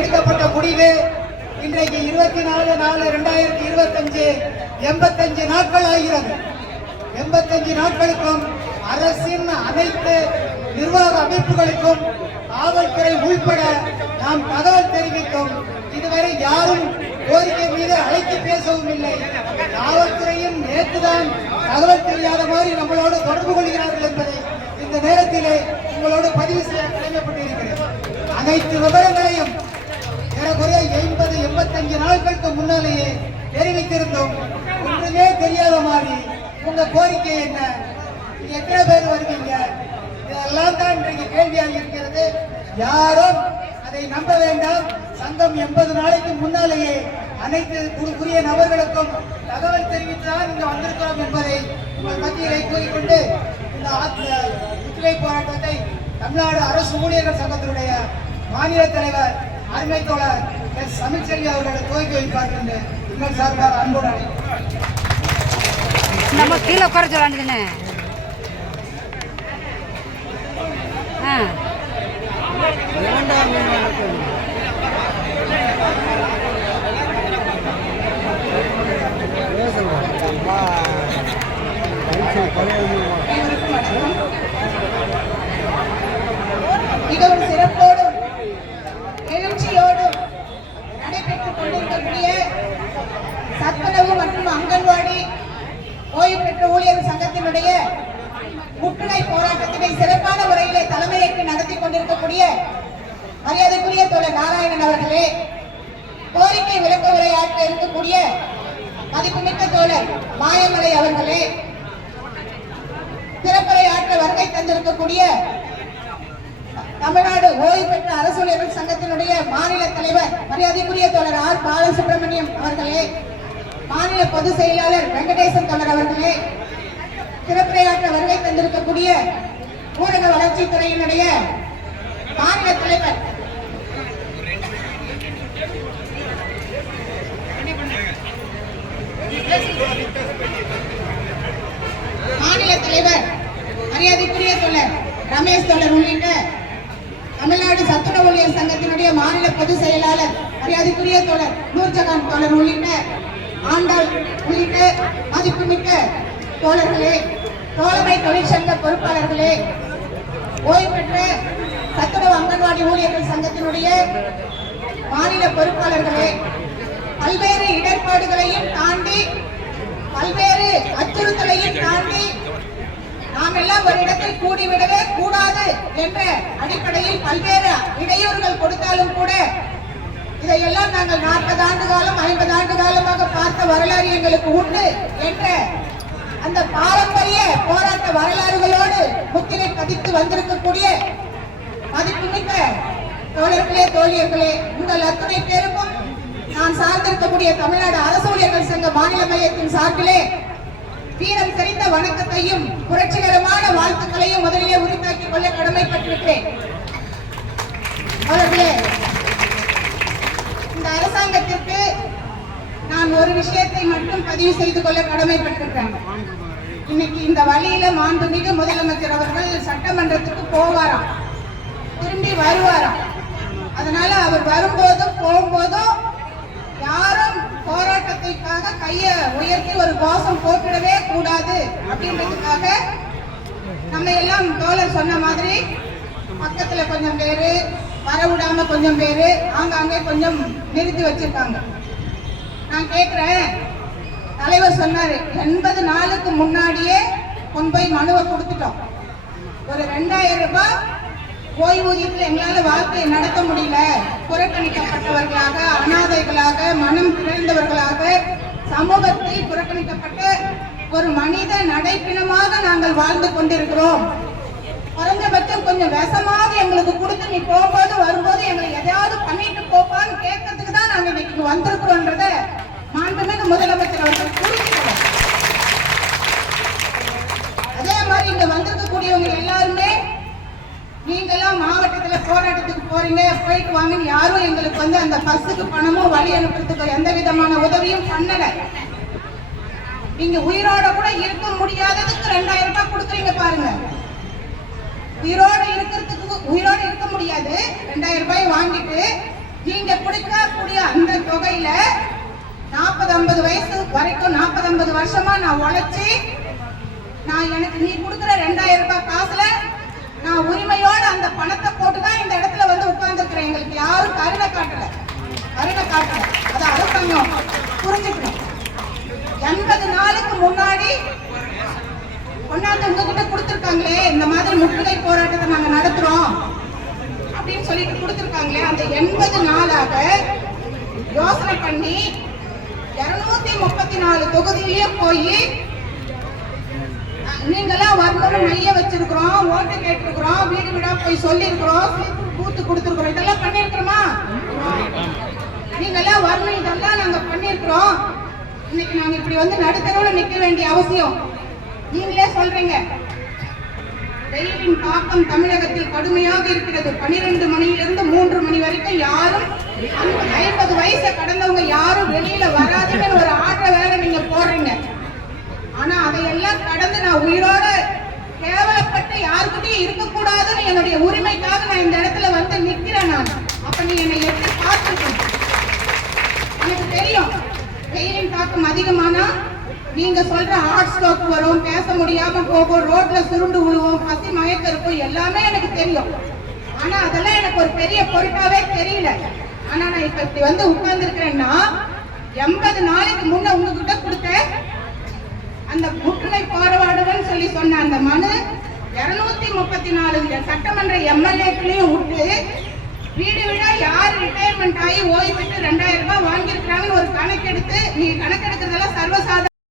எடுக்கப்பட்ட முடிவு இன்றைக்கு இருபத்தி நாலு நாலு ரெண்டாயிரத்தி இருபத்தஞ்சு எண்பத்தஞ்சு நாட்கள் ஆகிறது. எண்பத்தஞ்சு நாட்களுக்கும் அரசின் அனைத்து நிர்வாக அமைப்புகளுக்கும் காவல்துறை உள்பட நாம் தகவல் தெரிவிக்கும் இதுவரை யாரும் கோரிக்கை மீது அழைத்து பேசவும் இல்லை. காவல்துறையும் நேற்றுதான் தகவல் தெரியாத மாதிரி நம்மளோடு தொடர்பு கொள்கிறார்கள் என்பதை இந்த நேரத்திலே உங்களோடு பதிவு செய்ய கடமைப்பட்டிருக்கிறேன். அனைத்து விவரங்களையும் ஏறக்குறைய எண்பது எண்பத்தஞ்சு நாட்களுக்கு முன்னாலேயே தெரிவித்திருந்தோம். ஒன்றுமே தெரியாத மாதிரி உங்க கோரிக்கை என்ன? நீங்க எத்தனை பேர் வருவீங்க? இதெல்லாம் தான் இன்றைக்கு கேள்வியாக இருக்கிறது. யாரும் அதை நம்ப வேண்டாம். சங்கம் எண்பது நாளைக்கு முன்னாலேயே அனைத்து உரிய நபர்களுக்கும் தகவல் தெரிவித்துதான் இங்கு வந்திருக்கிறோம் என்பதை உங்கள் மத்தியிலே கூறிக்கொண்டு இந்த ஆத்த- முற்றுகை போராட்டத்தை தமிழ்நாடு அரசு ஊழியர்கள் சங்கத்தினுடைய மாநில தலைவர் அருமை தோழர் எஸ் தமிழ்ச்செல்வி அவர்களை துவக்கி வைப்பார் என்று உங்கள் சார்பாக அன்புடன். நம்ம கீழே உட்கார சொல்ல வேண்டியதுன்னு ஆ சிறப்போடும் எழுச்சியோடும் நடைபெற்றுக் கொண்டிருக்கக்கூடிய சத்துணவு மற்றும் அங்கன்வாடி ஓய்வு பெற்ற ஊழியர் சங்கத்தினுடைய முற்றுகை போராட்டத்தினை சிறப்பான முறையிலே தலைமையேற்று நடத்தி கொண்டிருக்கக்கூடிய மரியாதைக்குரிய தோழர் நாராயணன் அவர்களே கோரிக்கை விளக்க உரையாற்ற இருக்கக்கூடிய மதிப்புமிக்க தோழர் மாயமலை அவர்களே சிறப்புரை ஆற்ற வருகை தந்திருக்கக்கூடிய தமிழ்நாடு ஓய்வு பெற்ற அரசு சங்கத்தினுடைய மாநில தலைவர் மரியாதைக்குரிய தோழர் ஆர். பாலசுப்ரமணியம் அவர்களே மாநில பொதுச் செயலாளர் வெங்கடேசன் தொடர் அவர்களே சிறப்புரையாற்ற வருகை தந்திருக்கக்கூடிய ஊரக வளர்ச்சித் துறையினுடைய மாநில தலைவர். மாநில தலைவர் மரியாதைக்குரிய தொடர் ரமேஷ் தொடர் உள்ளிட்ட தமிழ்நாடு சத்துணவு ஊழியர் சங்கத்தினுடைய மாநில பொதுச் செயலாளர் மரியாதைக்குரிய தொடர் நூர்ஜகான் தொடர் உள்ளிட்ட உள்ளிட்ட மதிப்புமிக்க தோழர்களே தோழமை தொழிற்சங்க பொறுப்பாளர்களே ஓய்வு பெற்ற சத்துணவு அங்கன்வாடி ஊழியர்கள் சங்கத்தினுடைய மாநில பொறுப்பாளர்களே பல்வேறு இடர்பாடுகளையும் தாண்டி பல்வேறு அச்சுறுத்தலையும் தாண்டி நாம் எல்லாம் ஒரு இடத்தில் கூடிவிடவே கூடாது என்ற அடிப்படையில் பல்வேறு இடையூறுகள் கொடுத்தாலும் கூட இதையெல்லாம் நாங்கள் நாற்பது ஆண்டு காலம் ஐம்பது ஆண்டு காலமாக பார்த்த வரலாறு எங்களுக்கு உண்டு என்ற அந்த பாரம்பரிய போராட்ட வரலாறுகளோடு முத்திரை பதித்து வந்திருக்கக்கூடிய மதிப்புமிக்க தோழர்களே தோழியர்களே உங்கள் அத்தனை பேருக்கும் நான் சார்ந்திருக்கக்கூடிய தமிழ்நாடு அரசு ஊழியர்கள் சங்க மாநில மையத்தின் சார்பிலே வீரம் தெரிந்த வணக்கத்தையும் புரட்சிகரமான வாழ்த்துக்களையும் முதலிலே உரித்தாக்கிக் கொள்ள கடமைப்பட்டிருக்கிறேன். அவர்களே இந்த அரசாங்கத்திற்கு நான் ஒரு விஷயத்தை மட்டும் பதிவு செய்து கொள்ள கடமைப்பட்டிருக்கிறேன். இன்னைக்கு இந்த வழியில மாண்புமிகு முதலமைச்சர் அவர்கள் சட்டமன்றத்துக்கு போவாராம். திரும்பி வருவாராம். அதனால அவர் வரும்போதும் போகும்போதும் யாரும் போராட்டத்திற்காக கைய உயர்த்தி ஒரு கோஷம் போட்டுடவே கூடாது அப்படின்றதுக்காக நம்ம எல்லாம் தோழர் சொன்ன மாதிரி பக்கத்துல கொஞ்சம் பேரு வரவிடாம கொஞ்சம் பேரு ஆங்காங்கே கொஞ்சம் நிறுத்தி வச்சிருக்காங்க. நான் கேட்குறேன் தலைவர் சொன்னாரு எண்பது நாளுக்கு முன்னாடியே கொண்டு போய் மனுவை கொடுத்துட்டோம். ஒரு ரெண்டாயிரம் ரூபாய் ஓய்வூதியத்தில் எங்களால் வாழ்க்கையை நடத்த முடியல. புறக்கணிக்கப்பட்டவர்களாக அனாதைகளாக மனம் திறந்தவர்களாக சமூகத்தில் புறக்கணிக்கப்பட்ட ஒரு மனித நடைப்பிணமாக நாங்கள் வாழ்ந்து கொண்டிருக்கிறோம். குறைஞ்சபட்சம் கொஞ்சம் விஷமாக எங்களுக்கு கொடுத்து நீ போகும்போது வரும்போது எங்களை எதையாவது பண்ணிட்டு போப்பான்னு கேட்கறதுக்கு தான் நாங்கள் இன்னைக்கு இங்க வந்திருக்கிறோன்றத மாண்புமிகு முதலமைச்சர் அவர்கள் புரிஞ்சுக்கணும் அதே மாதிரி இங்க வந்திருக்கக்கூடியவங்க எல்லாருமே நீங்கெல்லாம் மாவட்டத்துல போராட்டத்துக்கு போறீங்க போயிட்டு வாங்கன்னு யாரும் எங்களுக்கு வந்து அந்த பஸ்ஸுக்கு பணமும் வழி அனுப்புறதுக்கு எந்த விதமான உதவியும் பண்ணல. நீங்க உயிரோட கூட இருக்க முடியாததுக்கு ரெண்டாயிரம் ரூபாய் கொடுக்குறீங்க பாருங்க. உயிரோட இருக்கிறதுக்கு உயிரோட இருக்க முடியாது. ரெண்டாயிரம் ரூபாய் வாங்கிட்டு நீங்க கொடுக்கக்கூடிய அந்த தொகையில நாற்பது ஐம்பது வயசு வரைக்கும் நாற்பது ஐம்பது வருஷமா நான் உழைச்சி நான் எனக்கு நீ கொடுக்குற ரெண்டாயிரம் ரூபாய் காசுல நான் உரிமையோட அந்த பணத்தை போட்டு தான் இந்த இடத்துல வந்து உட்கார்ந்துருக்கிறேன். எங்களுக்கு யாரும் கருணை காட்டல. கருணை காட்டல. அது அரசாங்கம். புரிஞ்சுக்கணும் எண்பது நாளுக்கு முன்னாடி கொண்டாந்து உங்ககிட்ட கொடுத்துருக்காங்களே இந்த மாதிரி முற்றுகை போராட்டத்தை நாங்க நடத்துறோம் அப்படின்னு சொல்லிட்டு கொடுத்துருக்காங்களே அந்த எண்பது நாளாக யோசனை பண்ணி இருநூத்தி முப்பத்தி நாலு தொகுதியிலேயே போய் நீங்களாம் வரணும்னு மைய வச்சிருக்கிறோம் ஓட்டு கேட்டிருக்கிறோம் வீடு வீடா போய் சொல்லியிருக்கிறோம் பூத்து கொடுத்துருக்குறோம். இதெல்லாம் பண்ணியிருக்கிறோமா? நீங்களாம் வரணும் இதெல்லாம் நாங்க பண்ணியிருக்கிறோம். இன்னைக்கு நாங்க இப்படி வந்து நடுத்தரவுல நிக்க வேண்டிய அவசியம். நீங்களே சொல்றீங்க. வெயிலின் தாக்கம் தமிழகத்தில் கடுமையாக இருக்கிறது. பனிரெண்டு மணியிலிருந்து மூன்று மணி வரைக்கும் யாரும் ஐம்பது வயசை கடந்தவங்க யாரும் வெளியில வராதுன்னு ஒரு ஆனா அதையெல்லாம் கடந்து நான் உயிரோட கேவலப்பட்டு யாருக்கிட்டையும் இருக்கக்கூடாதுன்னு என்னுடைய உரிமைக்காக நான் இந்த இடத்துல வந்து நிக்கிறேன் நான். அப்ப நீ என்னை எப்படி பார்த்துக்கணும்? எனக்கு தெரியும் வெயிலின் தாக்கம் அதிகமானா நீங்க சொல்ற ஹார்ட் ஸ்ட்ரோக் வரும் பேச முடியாம போகும் ரோட்ல சுருண்டு விழுவோம் பசி மயக்க இருக்கும் எல்லாமே எனக்கு தெரியும். ஆனா அதெல்லாம் எனக்கு ஒரு பெரிய பொருட்டாவே தெரியல. ஆனா நான் இப்ப இப்படி வந்து உட்கார்ந்துருக்கிறேன்னா எண்பது நாளைக்கு முன்ன உங்ககிட்ட அந்த முற்றுகை போராடுவன்னு சொல்லி சொன்ன அந்த மனு இருநூத்தி முப்பத்தி நாலு சட்டமன்ற எம்எல்ஏக்களையும் விட்டு வீடு வீடா யார் ரிட்டையர்மெண்ட் ஆகி ஓய்வு பெற்று ரெண்டாயிரம் ரூபாய் வாங்கியிருக்கிறாங்கன்னு ஒரு கணக்கெடுத்து நீங்க கணக்கெடுக்கிறதெல்லாம் சர்வசாதாரண